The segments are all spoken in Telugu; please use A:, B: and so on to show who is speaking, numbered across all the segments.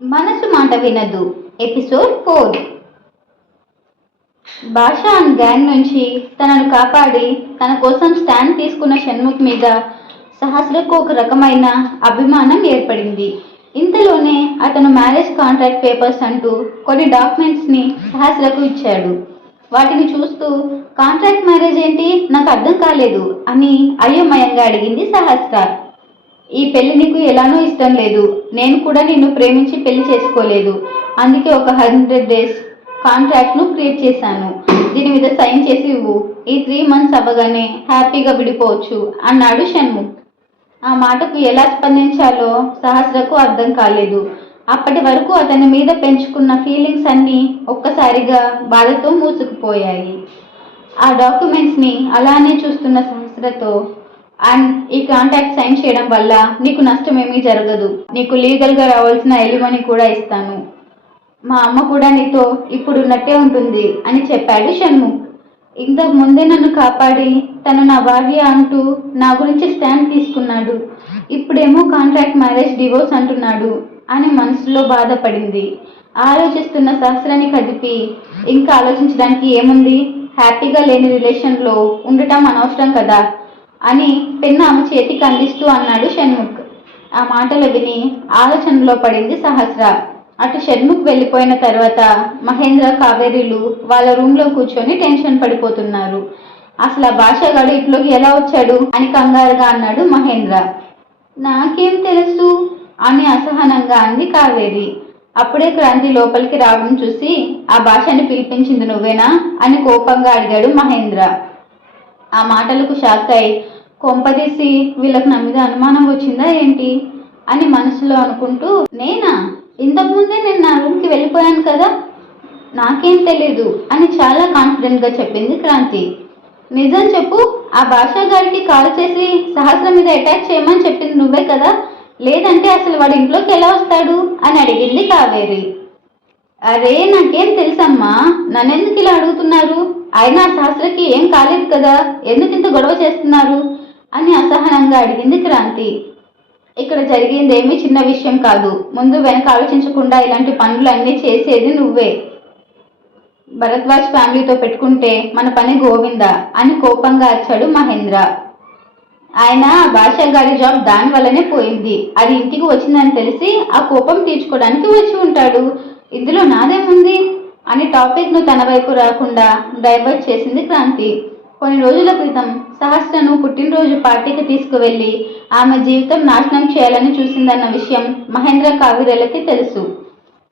A: మనసు మాట వినదు. Episode four Bhasha and gang నుంచి తనను కాపాడి తన కోసం స్టాండ్ తీసుకున్న షణ్ముఖ్ మీద సహస్రకు ఒక రకమైన అభిమానం ఏర్పడింది. ఇంతలోనే అతను మ్యారేజ్ కాంట్రాక్ట్ పేపర్స్ అంటూ కొన్ని డాక్యుమెంట్స్ని సహస్రకు ఇచ్చాడు. వాటిని చూస్తూ కాంట్రాక్ట్ మ్యారేజ్ ఏంటి? నాకు అర్థం కాలేదు అని అయోమయంగా అడిగింది సహస్ర. ఈ పెళ్ళి నీకు ఎలానో ఇష్టం లేదు. నేను కూడా నిన్ను ప్రేమించి పెళ్ళి చేసుకోలేదు. అందుకే ఒక హండ్రెడ్ డేస్ కాంట్రాక్ట్ను క్రియేట్ చేశాను. దీని మీద సైన్ చేసి ఇవ్వు. ఈ త్రీ మంత్స్ అవ్వగానే హ్యాపీగా విడిపోవచ్చు అన్నాడు షణ్ముఖ్. ఆ మాటకు ఎలా స్పందించాలో సహస్రకు అర్థం కాలేదు. అప్పటి వరకు అతని మీద పెంచుకున్న ఫీలింగ్స్ అన్నీ ఒక్కసారిగా బాధతో మూసుకుపోయాయి. ఆ డాక్యుమెంట్స్ని అలానే చూస్తున్న సహస్రతో అండ్ ఈ కాంటాక్ట్ సైన్ చేయడం వల్ల నీకు నష్టం ఏమీ జరగదు. నీకు లీగల్గా రావాల్సిన ఎలువని కూడా ఇస్తాను. మా అమ్మ కూడా నీతో ఇప్పుడు ఉన్నట్టే ఉంటుంది అని చెప్పాడు షణ్ము ఇంతకు ముందే నన్ను కాపాడి తను నా భార్య అంటూ నా గురించి స్టాండ్ తీసుకున్నాడు. ఇప్పుడేమో కాంట్రాక్ట్ మ్యారేజ్ డివోర్స్ అంటున్నాడు అని మనసులో బాధపడింది. ఆలోచిస్తున్న సహస్రాన్ని కదిపి ఇంకా ఆలోచించడానికి ఏముంది? హ్యాపీగా లేని రిలేషన్లో ఉండటం అనవసరం కదా. అని పెన్ను ఆమె చేతికి అందిస్తూ అన్నాడు షణ్ముఖ్. ఆ మాటలు విని ఆలోచనలో పడింది సహస్ర. అటు షణ్ముఖ్ వెళ్ళిపోయిన తర్వాత మహేంద్ర కావేరీలు వాళ్ళ రూమ్లో కూర్చొని టెన్షన్ పడిపోతున్నారు. అసలు ఆ భాషగాడు ఇంట్లోకి ఎలా వచ్చాడు అని కంగారుగా అన్నాడు మహేంద్ర. నాకేం తెలుసు అని అసహనంగా అంది కావేరి. అప్పుడే క్రాంతి లోపలికి రావడం చూసి ఆ భాషని పిలిపించింది నువ్వేనా అని కోపంగా అడిగాడు మహేంద్ర. ఆ మాటలకు షాక్ అయి కొంపదీసి వీళ్ళకి నా మీద అనుమానం వచ్చిందా ఏంటి? అని మనసులో అనుకుంటూ నేనా? ఇంతకుముందే నేను నా రూమ్కి వెళ్ళిపోయాను కదా? నాకేం తెలీదు అని చాలా కాన్ఫిడెంట్గా చెప్పింది క్రాంతి. నిజం చెప్పు ఆ భాషా గారికి కాల్ చేసి సహస్రం మీద అటాక్ చేయమని చెప్పింది నువ్వే కదా? లేదంటే అసలు వాడు ఇంట్లోకి ఎలా వస్తాడు? అని అడిగింది కావేరి. అరే నాకేం తెలుసమ్మా? నన్నెందుకు ఇలా అడుగుతున్నారు? అయినా సహస్రకి ఏం కాలేదు కదా? ఎందుకు ఇంత గొడవ చేస్తున్నారు? అని అసహనంగా అడిగింది క్రాంతి. ఇక్కడ జరిగింది ఏమీ చిన్న విషయం కాదు. ముందు వెనక ఆలోచించకుండా ఇలాంటి పనులన్నీ చేసేది నువ్వే. భరద్వాజ్ ఫ్యామిలీతో పెట్టుకుంటే మన పని గోవింద? అని కోపంగా వచ్చాడు మహేంద్ర. ఆయన భాష గారి జాబ్ దాని వల్లనే పోయింది. అది ఇంటికి వచ్చిందని తెలిసి ఆ కోపం తీర్చుకోవడానికి వచ్చి ఉంటాడు. ఇందులో నాదేముంది? అని టాపిక్ను తన వైపు రాకుండా డైవర్ట్ చేసింది క్రాంతి. కొన్ని రోజుల క్రితం సహస్రను పుట్టినరోజు పార్టీకి తీసుకువెళ్ళి ఆమె జీవితం నాశనం చేయాలని చూసిందన్న విషయం మహేంద్ర కావిరలకి తెలుసు.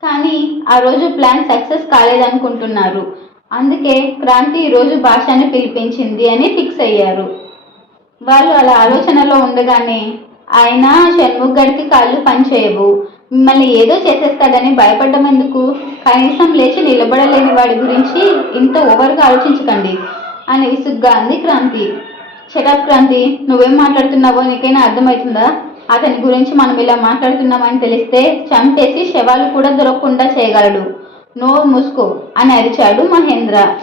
A: కానీ ఆ రోజు ప్లాన్ సక్సెస్ కాలేదనుకుంటున్నారు. అందుకే క్రాంతి ఈరోజు భాషని పిలిపించింది అని ఫిక్స్ అయ్యారు. వాళ్ళు అలా ఆలోచనలో ఉండగానే ఆయన షణ్ముఖ్ గడికి కాళ్ళు పనిచేయవు. మిమ్మల్ని ఏదో చేసేస్తాడని భయపడ్డం ఎందుకు? కనీసం లేచి నిలబడలేని వాడి గురించి ఇంత ఓవర్గా ఆలోచించకండి. అని విసుగ్గా అంది క్రాంతి. షటప్ క్రాంతి నువ్వేం మాట్లాడుతున్నావో నీకైనా అర్థమవుతుందా? అతని గురించి మనం ఇలా మాట్లాడుతున్నామని తెలిస్తే చంపేసి శవాలు కూడా దొరకకుండా చేయగలడు. నో ముసుకో అని అరిచాడు మహేంద్ర.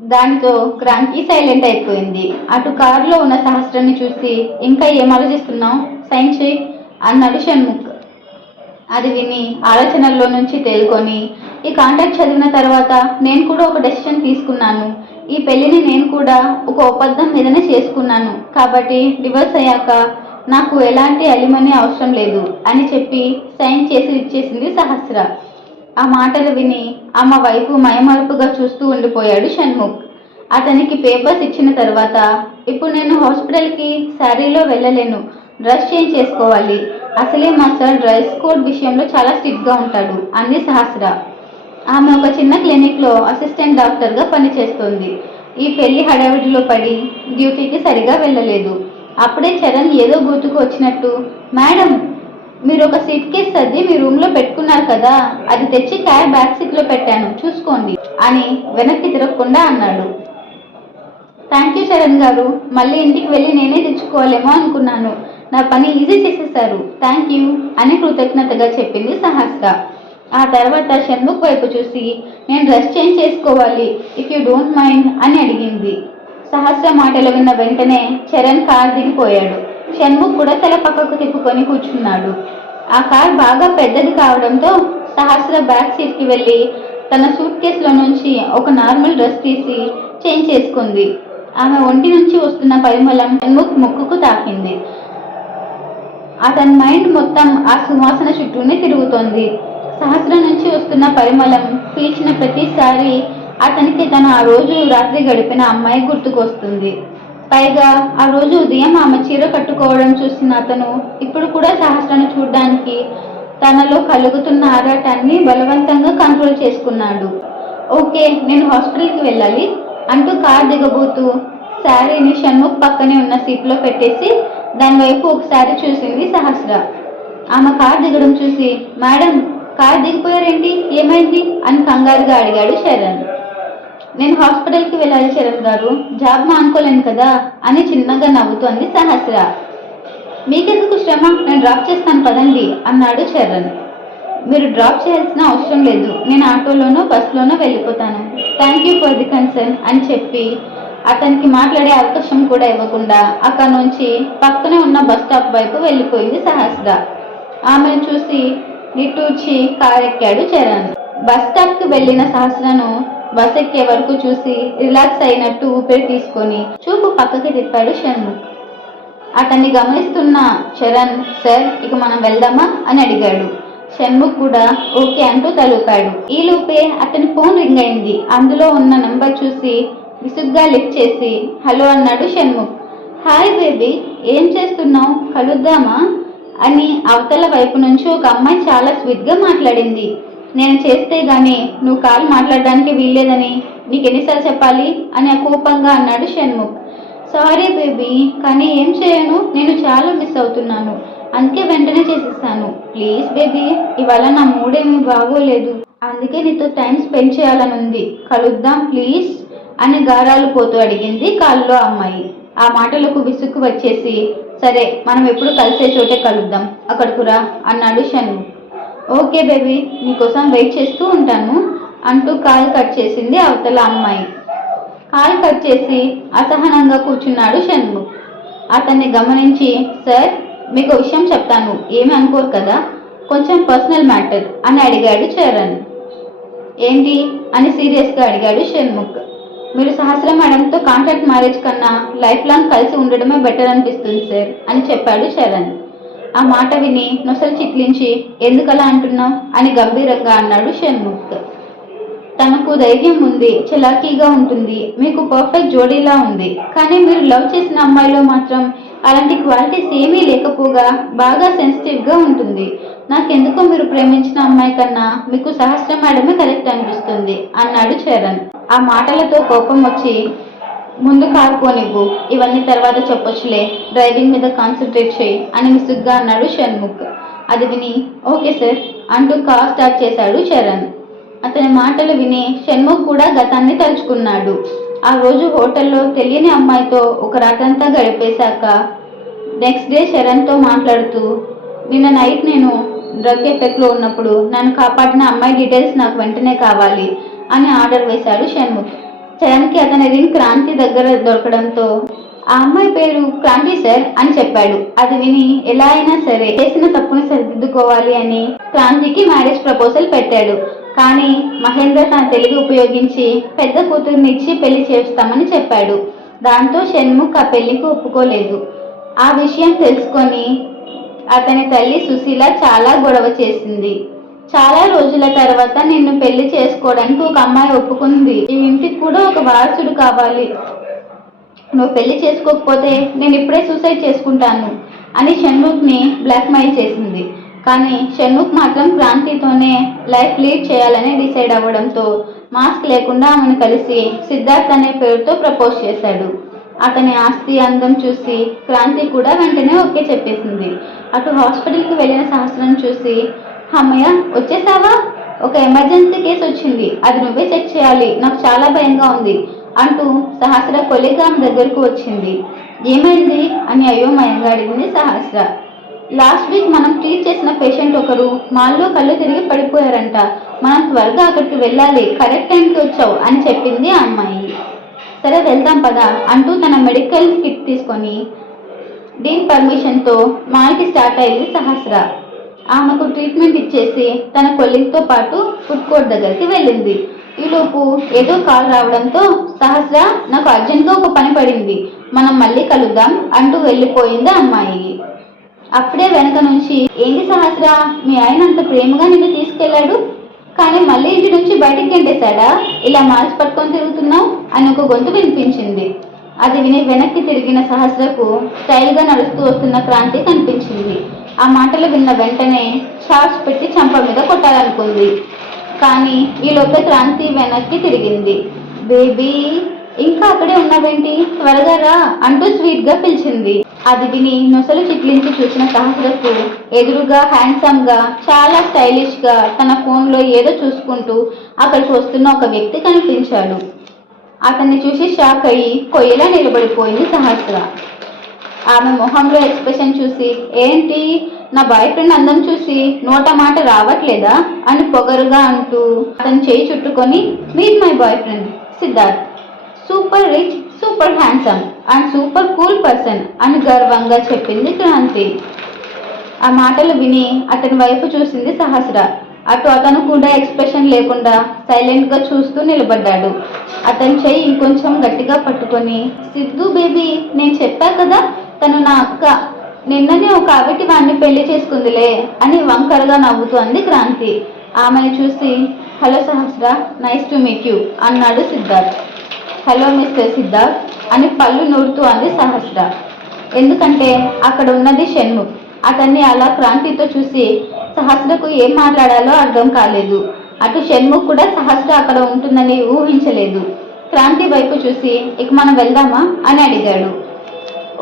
A: దానితో క్రాంతి సైలెంట్ అయిపోయింది. అటు కారులో ఉన్న సహస్రాన్ని చూసి ఇంకా ఏం ఆలోచిస్తున్నావు? సైన్ చేయి అన్నాడు షణ్ముఖి. అది విని ఆలోచనల్లో నుంచి తేలుకొని ఈ కాంటాక్ట్ చదివిన తర్వాత నేను కూడా ఒక డెసిషన్ తీసుకున్నాను. ఈ పెళ్ళిని నేను కూడా ఒక ఒప్పందం మీదనే చేసుకున్నాను. కాబట్టి డివోర్స్ అయ్యాక నాకు ఎలాంటి అలిమని అవసరం లేదు అని చెప్పి సైన్ చేసి ఇచ్చేసింది సహస్ర. ఆ మాటలు విని ఆమె వైపు మయమరుపుగా చూస్తూ ఉండిపోయాడు షణ్ముఖ్. అతనికి పేపర్స్ ఇచ్చిన తర్వాత ఇప్పుడు నేను హాస్పిటల్కి శారీలో వెళ్ళలేను. డ్రెస్ చేంజ్ చేసుకోవాలి. అసలే మా సార్ డ్రెస్ కోడ్ విషయంలో చాలా స్ట్రిక్ట్గా ఉంటాడు. అంది సహస్ర. ఆమె ఒక చిన్న క్లినిక్లో అసిస్టెంట్ డాక్టర్గా పనిచేస్తోంది. ఈ పెళ్ళి హడావిడిలో పడి డ్యూటీకి సరిగా వెళ్ళలేదు. అప్పుడే చరణ్ ఏదో గుర్తుకు వచ్చినట్టు మేడం మీరు ఒక సీట్ కేస్ సర్ది మీ రూమ్లో పెట్టుకున్నారు కదా అది తెచ్చి క్యాబ్ బ్యాక్ సీట్లో పెట్టాను చూసుకోండి అని వెనక్కి తిరగకుండా అన్నాడు. థ్యాంక్ యూ చరణ్ గారు మళ్ళీ ఇంటికి వెళ్ళి నేనే తెచ్చుకోవాలేమో అనుకున్నాను. నా పని ఈజీ చేసేసారు థ్యాంక్ యూ అని కృతజ్ఞతగా చెప్పింది సహస్ర. ఆ తర్వాత షణ్ముఖ్ వైపు చూసి నేను డ్రెస్ చేంజ్ చేసుకోవాలి ఇఫ్ యూ డోంట్ మైండ్ అని అడిగింది. సహస్ర మాటలు విన్న వెంటనే చరణ్ కార్ దిగిపోయాడు. షణ్ముఖ్ కూడా తల పక్కకు తిప్పుకొని కూర్చున్నాడు. ఆ కార్ బాగా పెద్దది కావడంతో సహస్ర బ్యాక్ సీట్కి వెళ్ళి తన సూట్ కేసులో నుంచి ఒక నార్మల్ డ్రెస్ తీసి చేంజ్ చేసుకుంది. ఆమె ఒంటి నుంచి వస్తున్న పరిమళం షణ్ముఖ్ ముక్కుకు తాకింది. అతని మైండ్ మొత్తం ఆ సువాసన చుట్టూనే తిరుగుతోంది. సహస్రం నుంచి వస్తున్న పరిమళం పీల్చిన ప్రతిసారి అతనికి తను ఆ రోజు రాత్రి గడిపిన అమ్మాయి గుర్తుకొస్తుంది. పైగా ఆ రోజు ఉదయం ఆమె చీర కట్టుకోవడం చూసిన అతను ఇప్పుడు కూడా సహస్రాన్ని చూడడానికి తనలో కలుగుతున్న ఆరాటాన్ని బలవంతంగా కంట్రోల్ చేసుకున్నాడు. ఓకే నేను హాస్పిటల్కి వెళ్ళాలి అంటూ కార్ దిగబోతూ శారీని షణ్ముఖ్ పక్కనే ఉన్న సీట్లో పెట్టేసి దాని వైపు ఒకసారి చూసింది సహస్ర. ఆమె కార్ దిగడం చూసి మేడం కార్ దిగిపోయారేంటి? ఏమైంది? అని కంగారుగా అడిగాడు శరణ్. నేను హాస్పిటల్కి వెళ్ళాలి శరణ్ గారు జాబ్ మానుకోలేను కదా అని చిన్నగా నవ్వుతోంది సహస్ర. మీకెందుకు శ్రమ? నేను డ్రాప్ చేస్తాను పదండి అన్నాడు శరణ్. మీరు డ్రాప్ చేయాల్సిన అవసరం లేదు. నేను ఆటోలోనో బస్సులోనో వెళ్ళిపోతాను. Thank you for the concern అని చెప్పి అతనికి మాట్లాడే అవకాశం కూడా ఇవ్వకుండా అక్కడ నుంచి పక్కనే ఉన్న బస్ స్టాప్ వైపు వెళ్ళిపోయింది సహస్ర ఆమెను చూసి నిట్టూర్చి కారెక్కాడు చరణ్. బస్ స్టాప్కి వెళ్ళిన సహస్రను బస్ ఎక్కే వరకు చూసి రిలాక్స్ అయినట్టు ఊపిరి తీసుకొని చూపు పక్కకి తిప్పాడు షణ్ముఖ్ అతన్ని గమనిస్తున్న చరణ్ సార్ ఇక మనం వెళ్దామా? అని అడిగాడు. షణ్ముఖ్ కూడా ఓకే అంటూ తలూపాడు. ఈ అతని ఫోన్ రింగ్ అయింది. అందులో ఉన్న నంబర్ చూసి విసుగ్గా లిఫ్ట్ చేసి హలో అన్నాడు షణ్ముఖ్. హాయ్ బేబీ ఏం చేస్తున్నావు? కలుద్దామా? అని అవతల వైపు నుంచి ఒక అమ్మాయి చాలా స్వీట్గా మాట్లాడింది. నేను చేస్తే గానీ నువ్వు కాల్ మాట్లాడడానికి వీల్లేదని నీకు ఎన్నిసార్లు చెప్పాలి? అని కోపంగా అన్నాడు షణ్ముఖ్. సారీ బేబీ కానీ ఏం చేయను? నేను చాలా మిస్ అవుతున్నాను. అందుకే వెంటనే చేసేస్తాను ప్లీజ్ బేబీ ఇవాళ నా మూడేమీ బాగోలేదు. అందుకే నీతో టైం స్పెండ్ చేయాలని ఉంది కలుద్దాం ప్లీజ్. అని గారాలు పోతూ అడిగింది కాల్లో అమ్మాయి. ఆ మాటలకు విసుక్కు వచ్చేసి సరే మనం ఎప్పుడు కలిసే చోటే కలుద్దాం. అక్కడికురా అన్నాడు షను ఓకే బేబీ నీకోసం వెయిట్ చేస్తూ ఉంటాను అంటూ కాల్ కట్ చేసింది అవతల అమ్మాయి. కాల్ కట్ చేసి అసహనంగా కూర్చున్నాడు షణ్ముఖ్ అతన్ని గమనించి సార్ మీకు విషయం చెప్తాను. ఏమి అనుకోరు కదా? కొంచెం పర్సనల్ మ్యాటర్ అని అడిగాడు చరణ్. ఏంటి? అని సీరియస్గా అడిగాడు షణ్ముఖ్. మీరు సహస్ర మేడంతో కాంట్రాక్ట్ మ్యారేజ్ కన్నా లైఫ్ లాంగ్ కలిసి ఉండడమే బెటర్ అనిపిస్తుంది సార్ అని చెప్పాడు శరణ్. ఆ మాట విని నొసలు చిట్లించి ఎందుకలా అంటున్నావు? అని గంభీరంగా అన్నాడు షణ్ముఖ్. తనకు ధైర్యం ఉంది చలాకీగా ఉంటుంది మీకు పర్ఫెక్ట్ జోడీలా ఉంది కానీ మీరు లవ్ చేసిన అమ్మాయిలో మాత్రం అలాంటి క్వాలిటీస్ ఏమీ లేకపోగా బాగా సెన్సిటివ్గా ఉంటుంది. నాకెందుకో మీరు ప్రేమించిన అమ్మాయి కన్నా మీకు సహస్ర మేడమే కరెక్ట్ అనిపిస్తుంది అన్నాడు చరణ్. ఆ మాటలతో కోపం వచ్చి ముందు కారు పోనివ్వు ఇవన్నీ తర్వాత చెప్పొచ్చులే డ్రైవింగ్ మీద కాన్సన్ట్రేట్ చేయి అని విసుగ్గా అన్నాడు షణ్ముఖ్. అది విని ఓకే సార్ అంటూ కార్ స్టార్ట్ చేశాడు చరణ్. అతని మాటలు విని షణ్ముఖ్ కూడా గతాన్ని తలుచుకున్నాడు. ఆ రోజు హోటల్లో తెలియని అమ్మాయితో ఒక రాత్రంతా గడిపేశాక నెక్స్ట్ డే శరణ్తో మాట్లాడుతూ నిన్న నైట్ నేను డ్రగ్ ఎఫెక్ట్లో ఉన్నప్పుడు నన్ను కాపాడిన అమ్మాయి డీటెయిల్స్ నాకు వెంటనే కావాలి అని ఆర్డర్ వేశాడు షణ్ముఖ్. చరణ్కి అతని రింగ్ క్రాంతి దగ్గర దొరకడంతో ఆ అమ్మాయి పేరు క్రాంతి సార్ అని చెప్పాడు. అది విని ఎలా అయినా సరే చేసిన తప్పుని సరిదిద్దుకోవాలి అని క్రాంతికి మ్యారేజ్ ప్రపోజల్ పెట్టాడు. కానీ మహేంద్ర తన తెలివి ఉపయోగించి పెద్ద కూతుర్ని ఇచ్చి పెళ్ళి చేస్తామని చెప్పాడు. దాంతో షణ్ముఖ్ ఆ పెళ్ళికి ఒప్పుకోలేదు. ఆ విషయం తెలుసుకొని అతని తల్లి సుశీల చాలా గొడవ చేసింది. చాలా రోజుల తర్వాత నిన్ను పెళ్ళి చేసుకోవడానికి ఒక అమ్మాయి ఒప్పుకుంది. ఈ ఇంటికి కూడా ఒక వారసుడు కావాలి. నువ్వు పెళ్ళి చేసుకోకపోతే నేను ఇప్పుడే సూసైడ్ చేసుకుంటాను అని షణ్ముఖ్ని బ్లాక్మెయిల్ చేసింది. కానీ షణ్ముఖ్ మాత్రం క్రాంతితోనే లైఫ్ లీడ్ చేయాలని డిసైడ్ అవ్వడంతో మాస్క్ లేకుండా ఆమెను కలిసి సిద్ధార్థ్ అనే పేరుతో ప్రపోజ్ చేశాడు. అతని ఆస్తి అందం చూసి క్రాంతి కూడా వెంటనే ఓకే చెప్పేసింది. అటు హాస్పిటల్కి వెళ్ళిన సహస్రం చూసి అమ్మయ్య వచ్చేసావా? ఒక ఎమర్జెన్సీ కేసు వచ్చింది. అది నువ్వే చెక్ చేయాలి. నాకు చాలా భయంగా ఉంది అంటూ సహస్ర కొలిగ్ ఆమె దగ్గరకు వచ్చింది. ఏమైంది? అని అయోమయంగా అడిగింది సహస్ర. లాస్ట్ వీక్ మనం ట్రీట్ చేసిన పేషెంట్ ఒకరు మాల్లో కళ్ళు తిరిగి పడిపోయారంట. మనం త్వరగా అక్కడికి వెళ్ళాలి. కరెక్ట్ టైంకి వచ్చావు అని చెప్పింది ఆ అమ్మాయి. సరే వెళ్దాం పదా అంటూ తన మెడికల్ కిట్ తీసుకొని డీన్ పర్మిషన్తో మాల్కి స్టార్ట్ అయింది సహస్ర. ఆమెకు ట్రీట్మెంట్ ఇచ్చేసి తన కొలిగ్తో పాటు ఫుడ్ కోర్ట్ దగ్గరికి వెళ్ళింది. ఈలోపు ఏదో కాల్ రావడంతో సహస్ర నాకు అర్జెంట్గా ఒక పని పడింది. మనం మళ్ళీ కలుద్దాం అంటూ వెళ్ళిపోయింది అమ్మాయి. అప్పుడే వెనక నుంచి ఏంటి సహస్ర మీ ఆయన అంత ప్రేమగా నిన్ను తీసుకెళ్ళాడు? కానీ మళ్ళీ ఇంటి నుంచి బయటికి గెంటేశాడా ఇలా మార్చి పట్టుకొని తిరుగుతున్నావు అని ఒక గొంతు వినిపించింది. అది విని వెనక్కి తిరిగిన సహస్రకు స్టైల్గా నడుస్తూ వస్తున్న క్రాంతి కనిపించింది. ఆ మాటలు విన్న వెంటనే షార్ట్స్ పెట్టి చంప మీద కొట్టాలనుకుంది. కానీ ఈలోపే క్రాంతి వెనక్కి తిరిగింది. బేబీ ఇంకా అక్కడే ఉన్నావేంటి? త్వరగా రా అంటూ స్వీట్గా పిలిచింది. అది విని నొసలు చిట్లించి చూసిన సహస్రకు ఎదురుగా హ్యాండ్సమ్గా చాలా స్టైలిష్గా తన ఫోన్లో ఏదో చూసుకుంటూ అక్కడికి వస్తున్న ఒక వ్యక్తి కనిపించాడు. అతన్ని చూసి షాక్ అయ్యి కొయ్యలా నిలబడిపోయింది సహస్ర. ఆమె మొహంలో ఎక్స్ప్రెషన్ చూసి ఏంటి? నా బాయ్ ఫ్రెండ్ అందం చూసి నోట మాట రావట్లేదా? అని పొగరుగా అంటూ అతను చేయి చుట్టుకొని meet my boyfriend Siddharth. Super rich super handsome and super cool person అని గర్వంగా చెప్పింది క్రాంతి. ఆ మాటలు విని అతని వైపు చూసింది సహస్ర. అటు అతను కూడా ఎక్స్ప్రెషన్ లేకుండా సైలెంట్గా చూస్తూ నిలబడ్డాడు. అతని చెయ్యి ఇంకొంచెం గట్టిగా పట్టుకొని సిద్ధు బేబీ నేను చెప్పా కదా తను నా అక్క. నిన్ననే ఒక ఆవిటి వాడిని పెళ్ళి చేసుకుందిలే అని వంకరగా నవ్వుతూ అంది క్రాంతి. ఆమెను చూసి hello Sahasra nice to meet you అన్నాడు సిద్ధార్థ్. హలో మిస్టర్ సిద్ధార్థ్ అని పళ్ళు నూరుతూ అంది సహస్ర. ఎందుకంటే అక్కడ ఉన్నది షణ్ముఖ్ అతన్ని అలా క్రాంతితో చూసి సహస్రకు ఏం మాట్లాడాలో అర్థం కాలేదు. అటు షణ్ముఖ్ కూడా సహస్ర అక్కడ ఉంటుందని ఊహించలేదు. క్రాంతి వైపు చూసి ఇక మనం వెళ్దామా? అని అడిగాడు.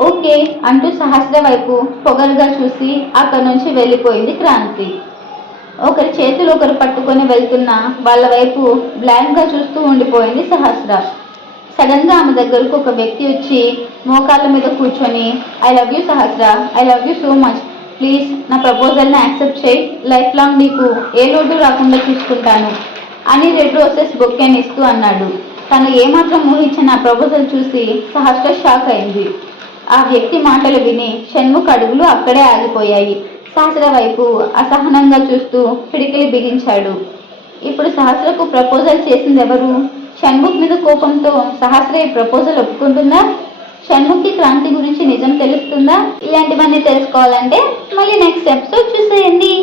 A: ఓకే అంటూ సహస్ర వైపు పొగరుగా చూసి అక్కడి నుంచి వెళ్ళిపోయింది క్రాంతి. ఒకరి చేతులు ఒకరు పట్టుకొని వెళ్తున్న వాళ్ళ వైపు బ్లాంక్గా చూస్తూ ఉండిపోయింది సహస్ర. సడన్గా ఆమె దగ్గరకు ఒక వ్యక్తి వచ్చి మోకాళ్ళ మీద కూర్చొని I love you Sahasra I love you so much please నా ప్రపోజల్ని యాక్సెప్ట్ చేయి. లైఫ్ లాంగ్ నీకు ఏ లోటు రాకుండా చూసుకుంటాను. అని రెడ్ రోసెస్ బొక్కేని ఇస్తూ అన్నాడు. తను ఏమాత్రం ఊహించిన ఆ ప్రపోజల్ చూసి సహస్ర షాక్ అయింది. ఆ వ్యక్తి మాటలు విని షణ్ముఖ్ అడుగులు అక్కడే ఆగిపోయాయి. సహస్ర వైపు అసహనంగా చూస్తూ పిడికిలి బిగించాడు. ఇప్పుడు సహస్రకు ప్రపోజల్ చేసింది ఎవరు? షణ్ముఖ్ మీద కోపంతో సహస్ర ఈ ప్రపోజల్ ఒప్పుకుంటుందా? షణ్ముఖి క్రాంతి గురించి నిజం తెలుస్తుందా? ఇలాంటివన్నీ తెలుసుకోవాలంటే మళ్ళీ నెక్స్ట్ ఎపిసోడ్ చూసేయండి.